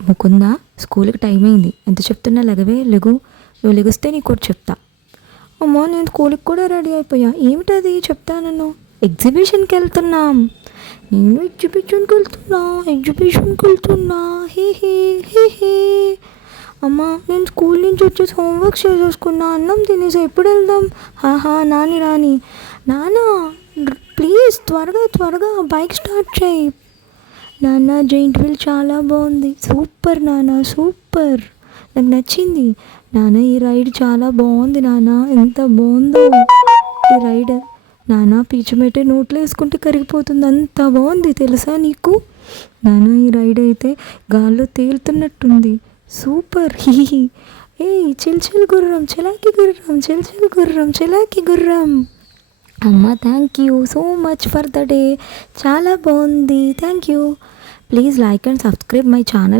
ముకుంద, స్కూల్కి టైం అయింది. ఎంత చెప్తున్నా లెగవే, లెగు. నువ్వు లెగిస్తే నీకు ఒకటి చెప్తా. అమ్మా, నేను స్కూల్కి కూడా రెడీ అయిపోయా. ఏమిటది చెప్తాను. ఎగ్జిబిషన్కి వెళ్తున్నాం. నేను ఎగ్జిబిషన్కి వెళ్తున్నా. హే హే హే హే. అమ్మా, నేను స్కూల్ నుంచి వచ్చేసి హోంవర్క్ చేసేసుకున్నా. అన్నం తినేసి ఎప్పుడు వెళ్దాం? హాహా, రాని నాన్న, ప్లీజ్ త్వరగా బైక్ స్టార్ట్ చేయి. నాన్న, జెయింట్ వీల్ చాలా బాగుంది. సూపర్ నాన్న, సూపర్, నాకు నచ్చింది. నాన్న, ఈ రైడ్ చాలా బాగుంది నాన్న. ఎంత బాగుందో ఈ రైడ్. నాన్న, పీచుమెట్టే నోట్లో వేసుకుంటే కరిగిపోతుంది, అంత బాగుంది తెలుసా నీకు. నాన్న, ఈ రైడ్ అయితే గాల్లో తేలుతున్నట్టుంది. సూపర్. హీ. ఏ చిల్చిల్ గుర్రం, చిలాకి గుర్రం, చిల్చిల్ గుర్రం, చిలాకి గుర్రం. అమ్మ, thank you so much for the day. చాలా బాగుంది, thank you. Please like and subscribe my channel.